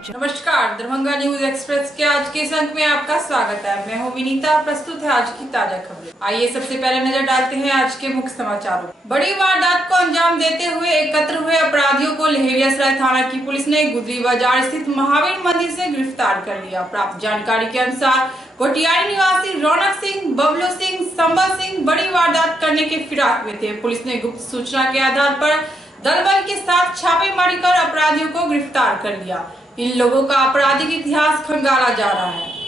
पहुंचे। नमस्कार, Darbhanga news express के आज के इस अंक में आपका स्वागत है। मैं हूं विनीता। प्रस्तुत है आज की ताजा खबरें। आइए सबसे पहले नजर डालते हैं आज के मुख्य समाचारों। बड़ी वारदात को अंजाम देते हुए एकत्र हुए अपराधियों को लहेरियासराय थाना की पुलिस ने गुदरी बाजार स्थित महावीर मंदिर से गिरफ्तार कर लिया। प्राप्त जानकारी के अनुसार कोटियारी निवासी रौनक सिंह, बबलू सिंह, संबल सिंह बड़ी वारदात करने के फिराक में थे। पुलिस ने गुप्त सूचना के आधार पर दल बल के साथ छापेमारी कर अपराधियों को गिरफ्तार कर लिया। इन लोगों का आपराधिक इतिहास खंगाला जा रहा है।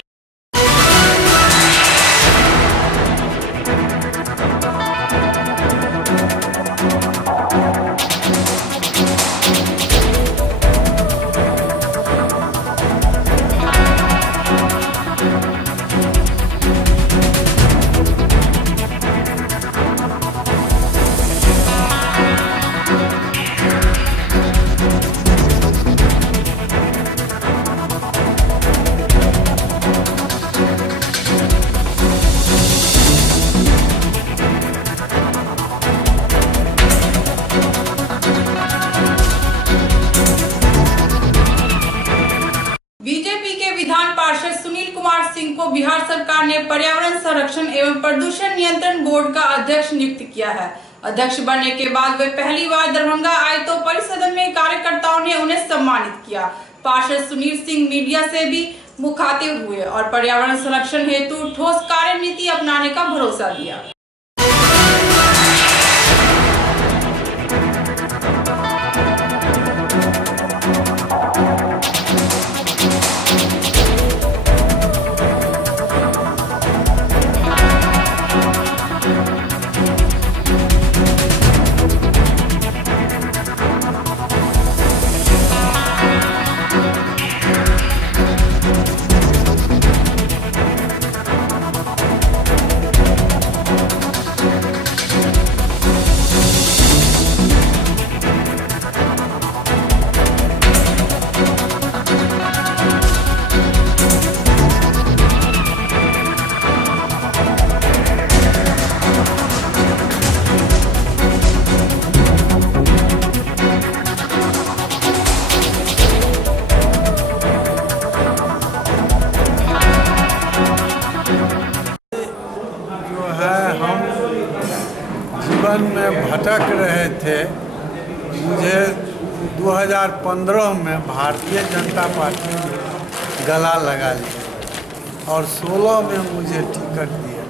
बीजेपी के विधान पार्षद सुनील कुमार सिंह को बिहार सरकार ने पर्यावरण संरक्षण एवं प्रदूषण नियंत्रण बोर्ड का अध्यक्ष नियुक्त किया है। अध्यक्ष बनने के बाद वे पहली बार दरभंगा आए तो परिषद में कार्यकर्ताओं ने उन्हें सम्मानित किया। पार्षद सुनील सिंह मीडिया से भी मुखातिब हुए और पर्यावरण संरक्षण हेतु ठोस कार्य नीति अपनाने का भरोसा दिया। जीवन में भटक रहे थे। मुझे 2015 में भारतीय जनता पार्टी में गला लगा लिया और 16 में मुझे टिकट दिया।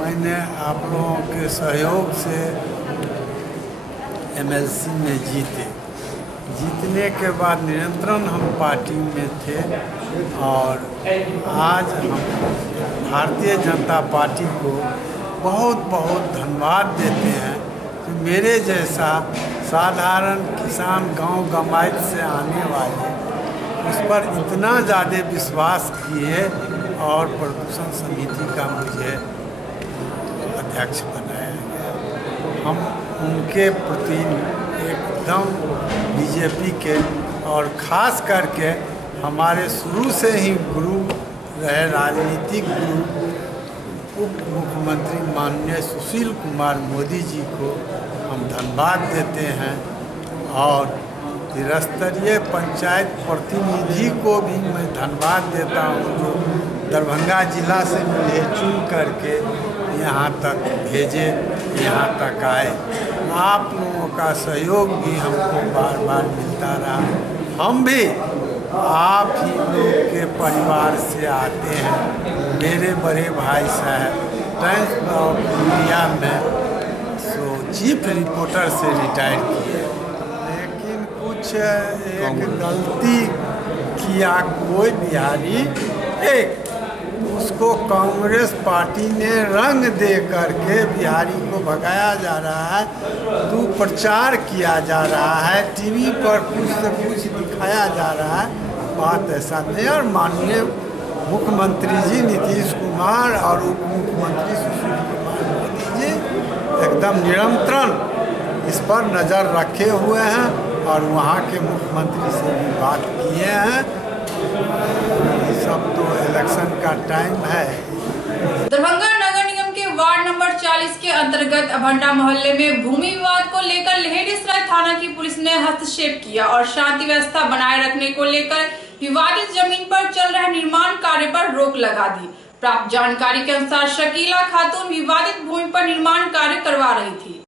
मैंने आप लोगों के सहयोग से एमएलसी में जीतने के बाद निरंतरण हम पार्टी में थे और आज हम भारतीय जनता पार्टी को बहुत बहुत धन्यवाद देते हैं कि मेरे जैसा साधारण किसान गांव गमाइत से आने वाले उस पर इतना ज़्यादा विश्वास किए और प्रदूषण समिति का मुझे अध्यक्ष बनाया गया। हम उनके प्रति एकदम बीजेपी के और ख़ास करके हमारे शुरू से ही गुरु रहे, राजनीतिक गुरु उप मुख्यमंत्री माननीय सुशील कुमार मोदी जी को हम धन्यवाद देते हैं और त्रिस्तरीय पंचायत प्रतिनिधि को भी मैं धन्यवाद देता हूं जो दरभंगा जिला से मुझे चुन करके यहाँ तक भेजे, यहाँ तक आए। आप लोगों का सहयोग भी हमको बार बार मिलता रहा। हम भी आप ही लोग के परिवार से आते हैं। मेरे बड़े भाई साहब टाइम्स ऑफ इंडिया में चीफ रिपोर्टर से रिटायर किए, लेकिन कुछ एक गलती किया कोई बिहारी, एक उसको कांग्रेस पार्टी ने रंग दे करके बिहारी को भगाया जा रहा है, दुष्प्रचार किया जा रहा है, टीवी पर कुछ से कुछ दिखाया जा रहा है। बात ऐसा नहीं। और माननीय मुख्यमंत्री जी नीतीश कुमार और उप मुख्यमंत्री सुशील कुमार मोदी जी एकदम निरंतर इस पर नज़र रखे हुए हैं और वहाँ के मुख्यमंत्री से भी बात किए हैं। सब तो इलेक्शन का टाइम है। दरभंगा नगर निगम के वार्ड नंबर 40 के अंतर्गत अभंडा मोहल्ले में भूमि विवाद को लेकर लहेरियासराय थाना की पुलिस ने हस्तक्षेप किया और शांति व्यवस्था बनाए रखने को लेकर विवादित जमीन पर चल रहे निर्माण कार्य पर रोक लगा दी। प्राप्त जानकारी के अनुसार शकीला खातून विवादित भूमि पर निर्माण कार्य करवा रही थी।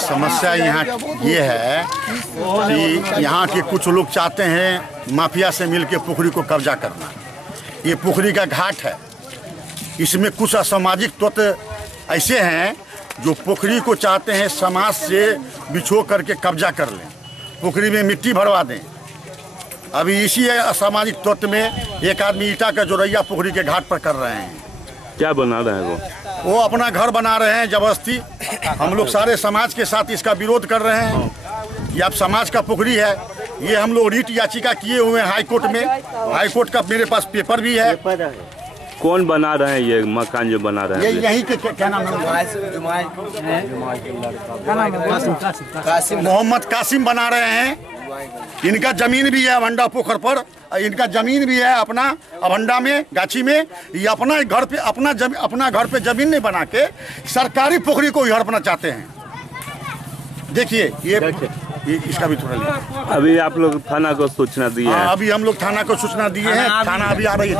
समस्या यहाँ ये है कि यहाँ के कुछ लोग चाहते हैं माफिया से मिलकर पोखरी को कब्जा करना। ये पोखरी का घाट है, इसमें कुछ असामाजिक तत्व ऐसे हैं जो पोखरी को चाहते हैं समाज से बिछो करके कब्जा कर लें, पोखरी में मिट्टी भरवा दें। अभी इसी असामाजिक तत्व में एक आदमी ईटा का जोरैया पोखरी के घाट पर कर रहे हैं। क्या बना रहे हैं वो अपना घर बना रहे हैं जबरदस्ती। हम लोग सारे समाज के साथ इसका विरोध कर रहे हैं। ये अब समाज का पोखरी है, ये हम लोग रीट याचिका किए हुए हैं हाई कोर्ट में। हाई कोर्ट का मेरे पास पेपर भी है। कौन बना रहे हैं ये मकान जो बना रहे हैं? यही के क्या नाम है? मोहम्मद कासिम बना रहे हैं। इनका जमीन भी है अभंडा पोखर पर, इनका जमीन भी है अपना अभंडा में गाछी में। ये अपना घर पे अपना घर पे जमीन नहीं बना के सरकारी पोखरी को हड़पना चाहते हैं। देखिए ये इसका भी थोड़ा अभी आप लोग थाना को सूचना दिए हैं? अभी हम लोग थाना को सूचना दिए हैं। थाना अभी आ रही है,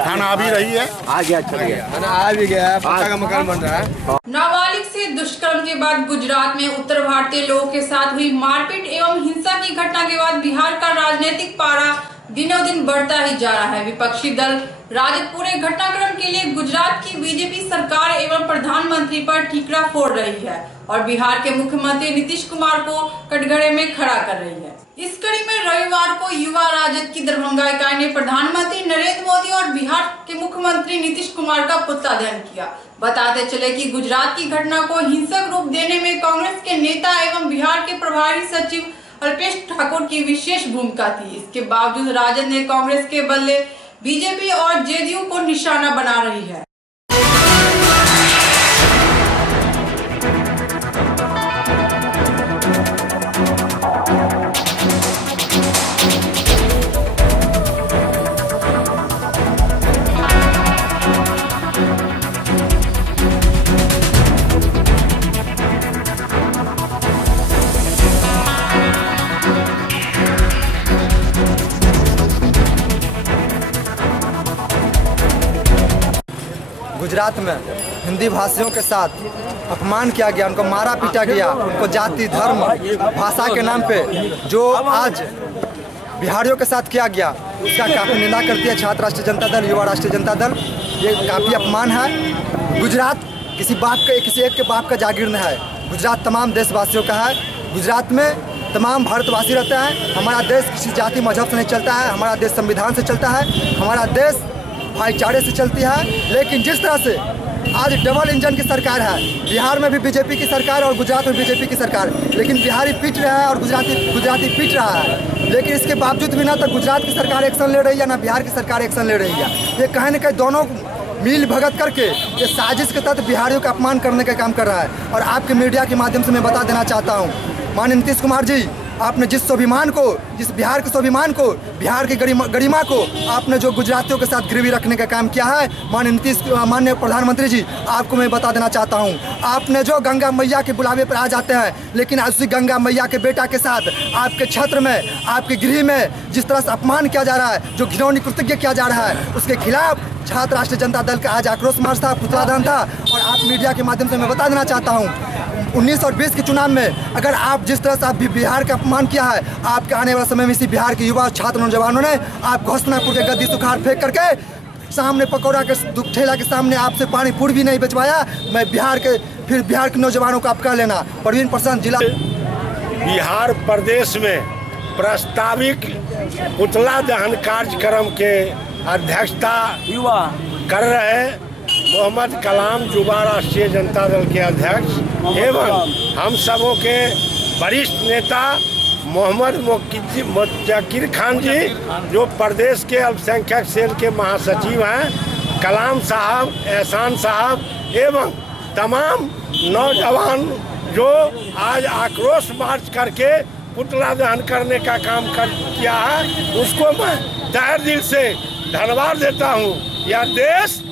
थाना अभी रही है, आ गया, थाना आ भी गया, पक्का का मकान बन रहा है। नाबालिग से दुष्कर्म के बाद गुजरात में उत्तर भारतीय लोगों के साथ हुई मारपीट एवं हिंसा की घटना के बाद बिहार का राजनीतिक पारा दिनों दिन बढ़ता ही जा रहा है। विपक्षी दल राजद पूरे घटनाक्रम के लिए गुजरात की बीजेपी सरकार एवं प्रधानमंत्री पर ठीकरा फोड़ रही है और बिहार के मुख्यमंत्री नीतीश कुमार को कटघरे में खड़ा कर रही है। इस कड़ी में रविवार को युवा राजद की दरभंगा इकाई ने प्रधानमंत्री नरेंद्र मोदी और बिहार के मुख्यमंत्री नीतीश कुमार का पुतला दहन किया। बताते चले कि गुजरात की घटना को हिंसक रूप देने में कांग्रेस के नेता एवं बिहार के प्रभारी सचिव अल्पेश ठाकुर की विशेष भूमिका थी। इसके बावजूद राजद ने कांग्रेस के बदले बीजेपी और जेडीयू को निशाना बना रही है। गुजरात में हिंदी भाषियों के साथ अपमान किया गया, उनको मारा पीटा गया, उनको जाति धर्म भाषा के नाम पे जो आज बिहारियों के साथ किया गया उसका काफ़ी निंदा करती है छात्र राष्ट्रीय जनता दल, युवा राष्ट्रीय जनता दल। ये काफ़ी अपमान है। गुजरात किसी एक के बाप का जागीर नहीं है, गुजरात तमाम देशवासियों का है। गुजरात में तमाम भारतवासी रहते हैं। हमारा देश किसी जाति मजहब से नहीं चलता है, हमारा देश संविधान से चलता है, हमारा देश भाईचारे से चलती है। लेकिन जिस तरह से आज डबल इंजन की सरकार है, बिहार में भी बीजेपी की सरकार और गुजरात में बीजेपी की सरकार, लेकिन बिहारी पीट रहा है और गुजराती पीट रहा है। लेकिन इसके बावजूद भी ना तो गुजरात की सरकार एक्शन ले रही है ना बिहार की सरकार एक्शन ले रही है। ये कहीं न कहीं दोनों मिल भगत करके ये साजिश के तहत बिहारियों का अपमान करने का काम कर रहा है। और आपके मीडिया के माध्यम से मैं बता देना चाहता हूँ, माननीय नीतीश कुमार जी, आपने जिस स्वाभिमान को, जिस बिहार के स्वाभिमान को, बिहार की गरिमा को आपने जो गुजरातियों के साथ गिरवी रखने का काम किया है, माननीय प्रधानमंत्री जी, आपको मैं बता देना चाहता हूँ, आपने जो गंगा मैया के बुलावे पर आ जाते हैं, लेकिन उसी गंगा मैया के बेटा के साथ आपके क्षेत्र में, आपके गृह में जिस तरह से अपमान किया जा रहा है, जो घिनौनी कृतज्ञ किया जा रहा है, उसके खिलाफ छात्र राष्ट्रीय जनता दल का आज आक्रोश मार्च था, पुतला दहन था। और आप मीडिया के माध्यम से मैं बता देना चाहता हूँ, 19 और 20 के चुनाव में अगर आप जिस तरह से आप बिहार का अपमान किया है, आपके आने वाले समय में इसी बिहार के युवा छात्र नौजवानों ने आपको हस्तिनापुर के गद्दी सुखाड़ फेंक करके सामने पकौड़ा के ठेला के सामने आपसे पानी पूरी भी नहीं बचवाया। मैं बिहार के नौजवानों को आप कह लेना। परवीन प्रशांत, जिला बिहार प्रदेश में प्रस्तावित पुतला दहन कार्यक्रम के अध्यक्षता कर रहे मोहम्मद कलाम युवा राष्ट्रीय जनता दल के अध्यक्ष एवं हम सबों के वरिष्ठ नेता मोहम्मद मुक्ताकिर खान जी, जो प्रदेश के अल्पसंख्यक सेल के महासचिव हैं, कलाम साहब, एहसान साहब एवं तमाम नौजवान जो आज आक्रोश मार्च करके पुतला दहन करने का काम किया है, उसको मैं तहे दिल से धन्यवाद देता हूँ। यह देश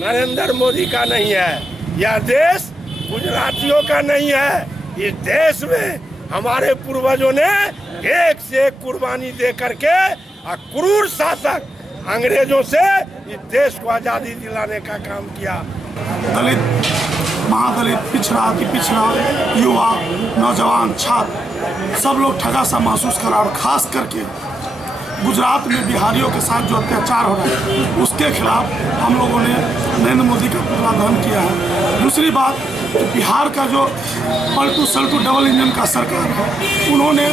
नरेंद्र मोदी का नहीं है, यह देश गुजरातियों का नहीं है। इस देश में हमारे पूर्वजों ने एक से एक कुर्बानी दे करके क्रूर शासक अंग्रेजों से इस देश को आज़ादी दिलाने का काम किया। दलित, महादलित, पिछड़ा, अति पिछड़ा, युवा, नौजवान, छात्र सब लोग ठगा सा महसूस करा। और खास करके गुजरात में बिहारियों के साथ जो अत्याचार हो रहा है, उसके खिलाफ हम लोगों ने नरेंद्र मोदी का पुतला दहन किया है। दूसरी बात, बिहार का जो पलटू सल्टू डबल इंजन का सरकार है, उन्होंने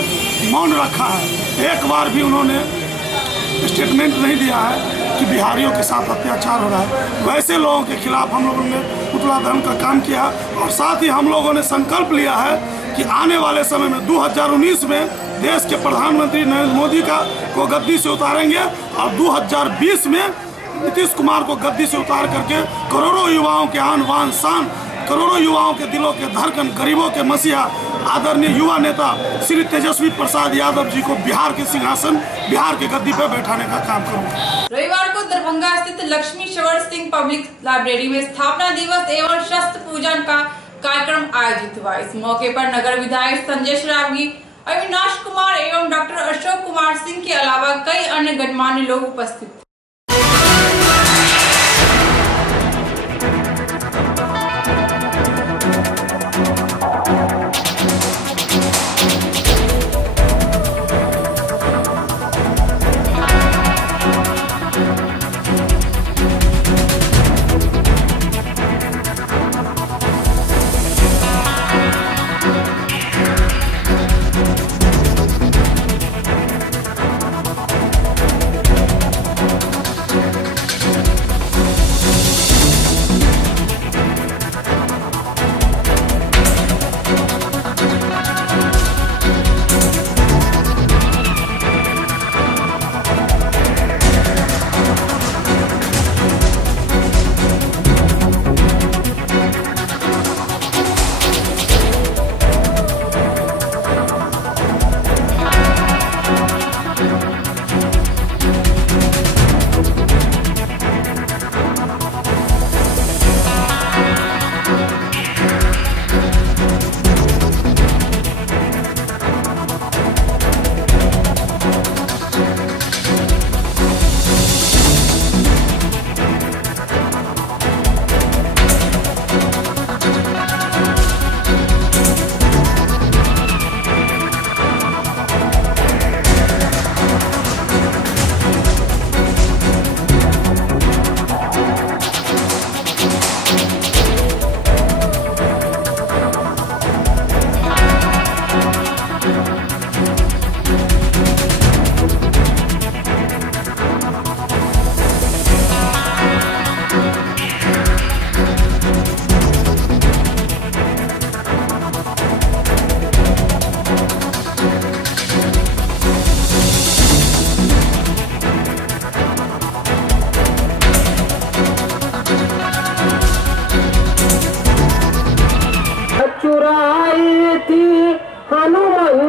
मौन रखा है। एक बार भी उन्होंने स्टेटमेंट नहीं दिया है कि बिहारियों के साथ अत्याचार हो रहा है। वैसे लोगों के खिलाफ हम लोगों ने पुतला दहन का काम किया और साथ ही हम लोगों ने संकल्प लिया है कि आने वाले समय में 2019 में देश के प्रधानमंत्री नरेंद्र मोदी को गद्दी से उतारेंगे और 2020 में नीतीश कुमार को गद्दी से उतार करके करोड़ों युवाओं के आन बान शान, करोड़ों युवाओं के दिलों के धड़कन, गरीबों के मसीहा आदरणीय युवा नेता श्री तेजस्वी प्रसाद यादव जी को बिहार के सिंहासन, बिहार के गद्दी पर बैठाने का काम करूंगा। रविवार को दरभंगा स्थित लक्ष्मी श्वर सिंह पब्लिक लाइब्रेरी में स्थापना दिवस एवं शस्त्र पूजन का कार्यक्रम आयोजित हुआ। इस मौके पर नगर विधायक संजय श्रावगी, अविनाश कुमार एवं डॉक्टर अशोक कुमार सिंह के अलावा कई अन्य गणमान्य लोग उपस्थित थे।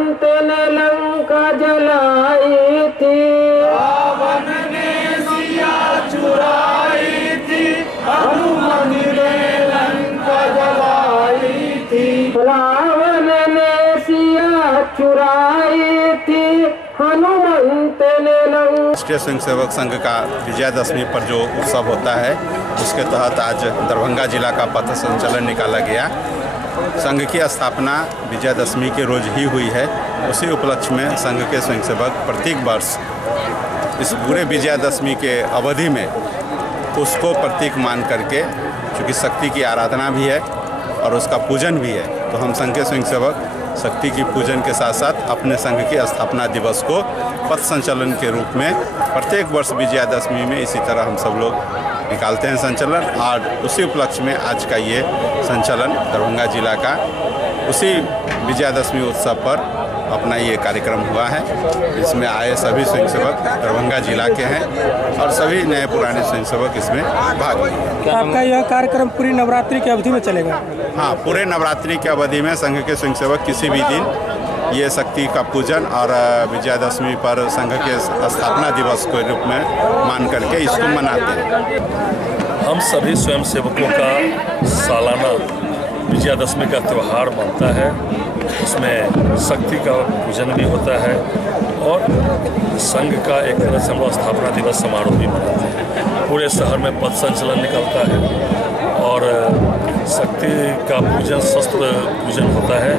हनुमंत ने लंका जलाई थी, रावण ने सिया चुराई थी, हनुमान ने लंका जलाई थी, रावण ने सिया चुराई थी, हनुमंत ने लंका। राष्ट्रीय स्वयंसेवक संघ का विजयादशमी पर जो उत्सव होता है उसके तहत आज दरभंगा जिला का पथ संचलन निकाला गया। संघ की स्थापना विजयादशमी के रोज ही हुई है। उसी उपलक्ष्य में संघ के स्वयंसेवक प्रत्येक वर्ष इस पूरे विजयादशमी के अवधि में उसको प्रतीक मान करके, चूँकि शक्ति की आराधना भी है और उसका पूजन भी है, तो हम संघ के स्वयंसेवक शक्ति की पूजन के साथ साथ अपने संघ के स्थापना दिवस को पथ संचलन के रूप में प्रत्येक वर्ष विजयादशमी में इसी तरह हम सब लोग निकालते हैं संचलन। और उसी उपलक्ष्य में आज का ये संचलन दरभंगा जिला का उसी विजयादशमी उत्सव पर अपना ये कार्यक्रम हुआ है। इसमें आए सभी स्वयंसेवक दरभंगा जिला के हैं और सभी नए पुराने स्वयंसेवक इसमें भाग लिए। आपका यह कार्यक्रम पूरी नवरात्रि की अवधि में चलेगा? हाँ, पूरे नवरात्रि की अवधि में संघ के स्वयंसेवक किसी भी दिन ये शक्ति का पूजन और विजयादशमी पर संघ के स्थापना दिवस के रूप में मान करके इसको मनाते हैं। हम सभी स्वयंसेवकों का सालाना विजयादशमी का त्यौहार मनता है। इसमें शक्ति का पूजन भी होता है और संघ का एक तरह से हम लोग स्थापना दिवस समारोह भी मनाते हैं। पूरे शहर में पथ संचलन निकलता है और शक्ति का पूजन शस्त्र पूजन होता है,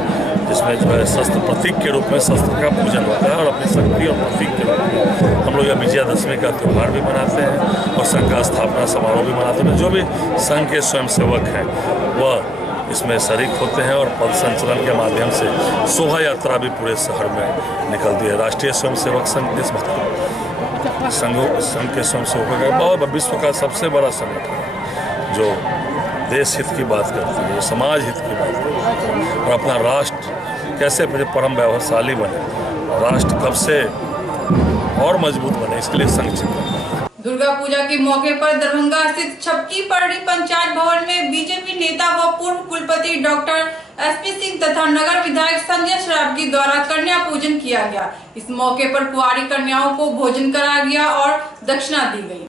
जिसमें जो है शस्त्र प्रतीक के रूप में शस्त्र का पूजन होता है और अपनी शक्ति और प्रतीक के रूप में हम लोग यह विजयादशमी का त्यौहार भी मनाते हैं और संघ का स्थापना समारोह भी मनाते हैं। जो भी संघ के स्वयंसेवक हैं वह इसमें शरीक होते हैं और पथ संचलन के माध्यम से शोभा यात्रा भी पूरे शहर में निकलती है। राष्ट्रीय स्वयंसेवक संघ देशभक्त संघ के स्वयंसेवकों का बहुत विश्व का सबसे बड़ा संगठन है जो देश हित की बात करती है, समाज हित की बात करती है और अपना राष्ट्र कैसे परम वैभवशाली बने, राष्ट्र कब से और मजबूत बने, इसके लिए संघ चिंतन। दुर्गा पूजा के मौके पर दरभंगा स्थित छपकी पड़री पंचायत भवन में बीजेपी नेता व पूर्व कुलपति डॉक्टर एसपी सिंह तथा नगर विधायक संजय श्रावगी द्वारा कन्या पूजन किया गया। इस मौके पर कुंवारी कन्याओं को भोजन कराया गया और दक्षिणा दी गई।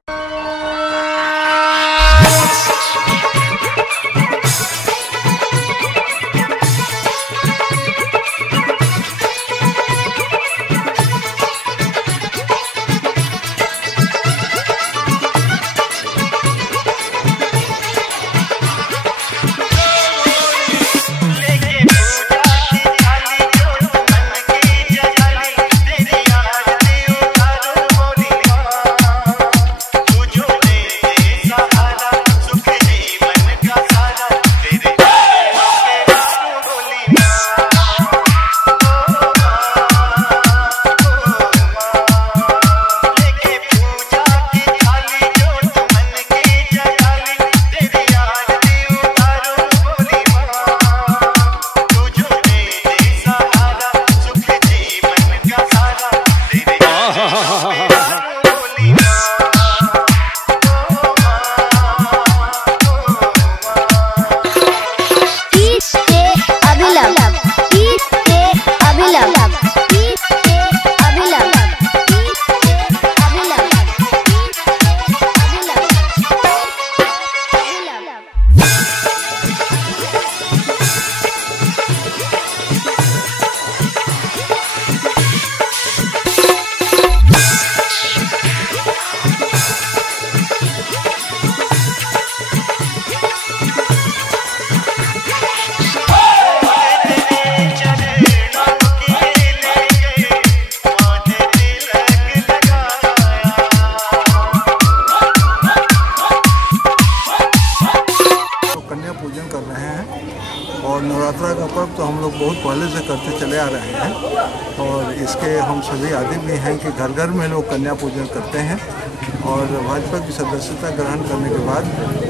नवरात्रा का पर्व तो हम लोग बहुत पहले से करते चले आ रहे हैं और इसके हम सभी आदि भी हैं कि घर घर में लोग कन्या पूजन करते हैं। और भाजपा की सदस्यता ग्रहण करने के बाद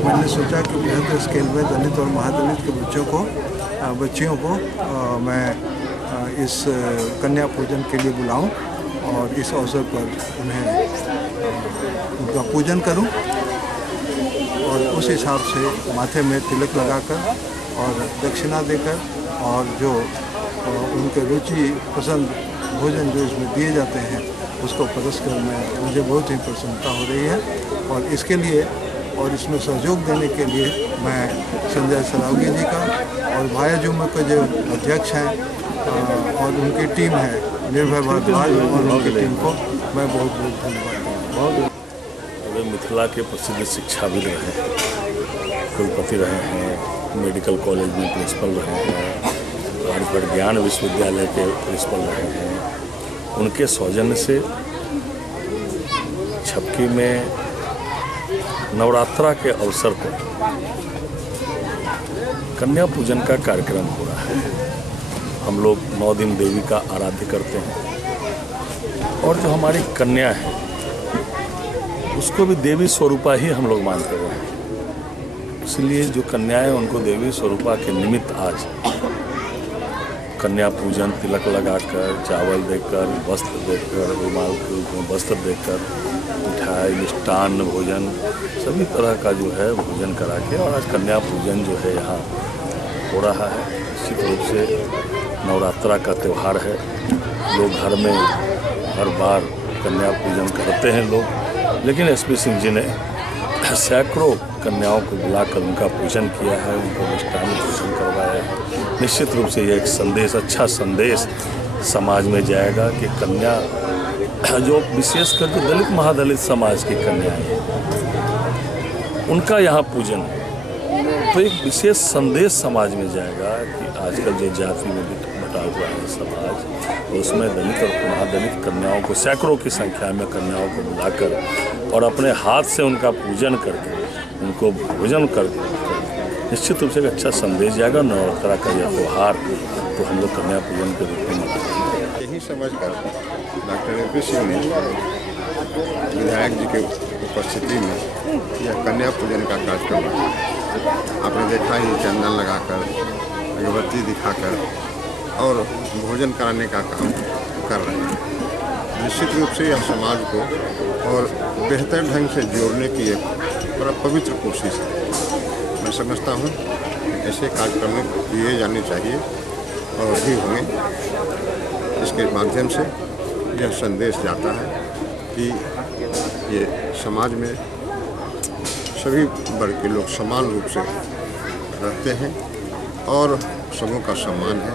मैंने सोचा कि बृहद स्केल में दलित और महादलित के बच्चियों को मैं इस कन्या पूजन के लिए बुलाऊं और इस अवसर पर उन्हें उनका पूजन करूं और उस हिसाब से माथे में तिलक लगाकर और दक्षिणा देकर और जो उनके रुचि पसंद भोजन जो इसमें दिए जाते हैं उसको परस कर मुझे बहुत ही प्रसन्नता हो रही है। और इसके लिए और इसमें सहयोग देने के लिए मैं संजय सरावगी जी का और भायाजुम के जो अध्यक्ष हैं और उनकी टीम है निर्भय भारद्वाज और उनकी टीम को मैं बहुत बहुत धन्यवाद देता हूँ। वे मिथिला के प्रसिद्ध शिक्षाविद रहे हैं, कुलपति रहे हैं, मेडिकल कॉलेज में प्रिंसिपल रहे हैं, हार्वर्ड ज्ञान विश्वविद्यालय के प्रिंसिपल रहे हैं। उनके सौजन्य से छपकी में नवरात्रा के अवसर पर कन्या पूजन का कार्यक्रम हो रहा है। हम लोग 9 दिन देवी का आराध्य करते हैं और जो हमारी कन्या है उसको भी देवी स्वरूपा ही हम लोग मानते हैं। इसलिए जो कन्याएं उनको देवी स्वरूपा के निमित्त आज कन्या पूजन, तिलक लगाकर, चावल देकर, वस्त्र देकर, रुमाल के रूप में वस्त्र देकर, मिठाई, मिष्टान्न भोजन सभी तरह का जो है भोजन करा के और आज कन्या पूजन जो है यहाँ हो रहा है। निश्चित रूप से नवरात्रा का त्यौहार है। लोग घर में हर बार कन्या पूजन करते हैं लोग, लेकिन एसपी सिंह जी ने सैकड़ों कन्याओं को बुलाकर उनका पूजन किया है, उनको मिष्टान्न भोजन करवाया है। निश्चित रूप से ये एक संदेश, अच्छा संदेश समाज में जाएगा कि कन्या जो विशेषकर जो दलित महादलित समाज की कन्याएं हैं उनका यहाँ पूजन है, तो एक विशेष संदेश समाज में जाएगा कि आजकल जो जाति में बटा हुआ है समाज, उसमें दलित और महादलित कन्याओं को सैकड़ों की संख्या में कन्याओं को बुलाकर और अपने हाथ से उनका पूजन करके उनको भोजन करके निश्चित रूप से एक अच्छा संदेश जाएगा। नवरात्रा का यह त्यौहार तो हम लोग कन्या पूजन के रूप में मनाते हैं। यही समझकर डॉक्टर एपी सिंह ने विधायक जी के उपस्थिति में यह कन्या पूजन का कार्यक्रम रखा। आपने देखा ही चंदन लगाकर, अगरबत्ती दिखाकर और भोजन कराने का काम कर रहे हैं। निश्चित रूप से यह समाज को और बेहतर ढंग से जोड़ने की एक बड़ा पवित्र कोशिश है। मैं समझता हूँ ऐसे कार्यक्रम किए जाने चाहिए और भी होंगे। इसके माध्यम से यह संदेश जाता है कि ये समाज में सभी वर्ग के लोग समान रूप से रहते हैं और सबों का सम्मान है।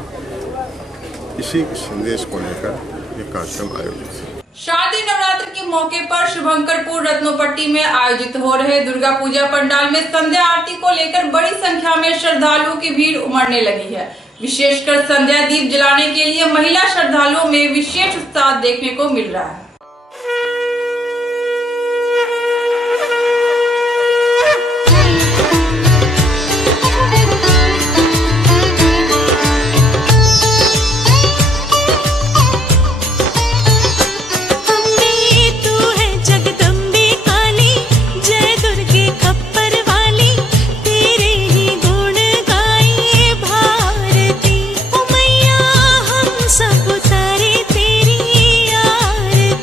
इसी संदेश को लेकर ये कार्यक्रम आयोजित है। शारदीय नवरात्र के मौके पर शुभंकरपुर रत्नोपट्टी में आयोजित हो रहे दुर्गा पूजा पंडाल में संध्या आरती को लेकर बड़ी संख्या में श्रद्धालुओं की भीड़ उमड़ने लगी है। विशेषकर संध्या दीप जलाने के लिए महिला श्रद्धालुओं में विशेष उत्साह देखने को मिल रहा है। सब तारे तेरी आरती।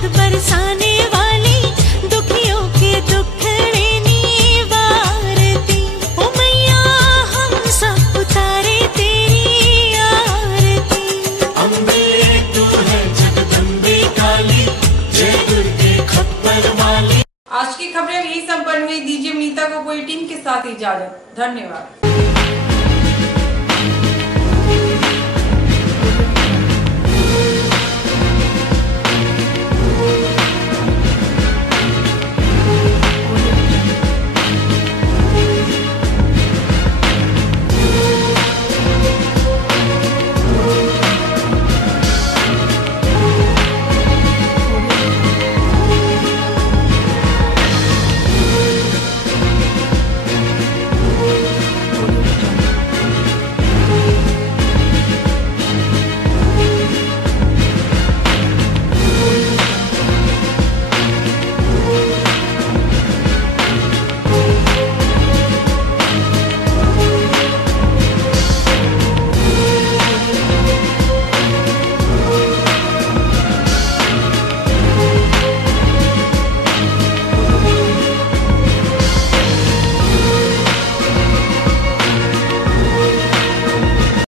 अमृत बरसाने वाली, दुखियों के दुखड़े निवारती। ओ मैया हम सब उतारे तेरी आरती। अम्बे तू है जगदम्बे काली, जय दुर्गे खप्पर वाली। आज की खबरें यही संपन्न हुई। दीजिए नीता को पूरी टीम के साथ इजाजत। धन्यवाद।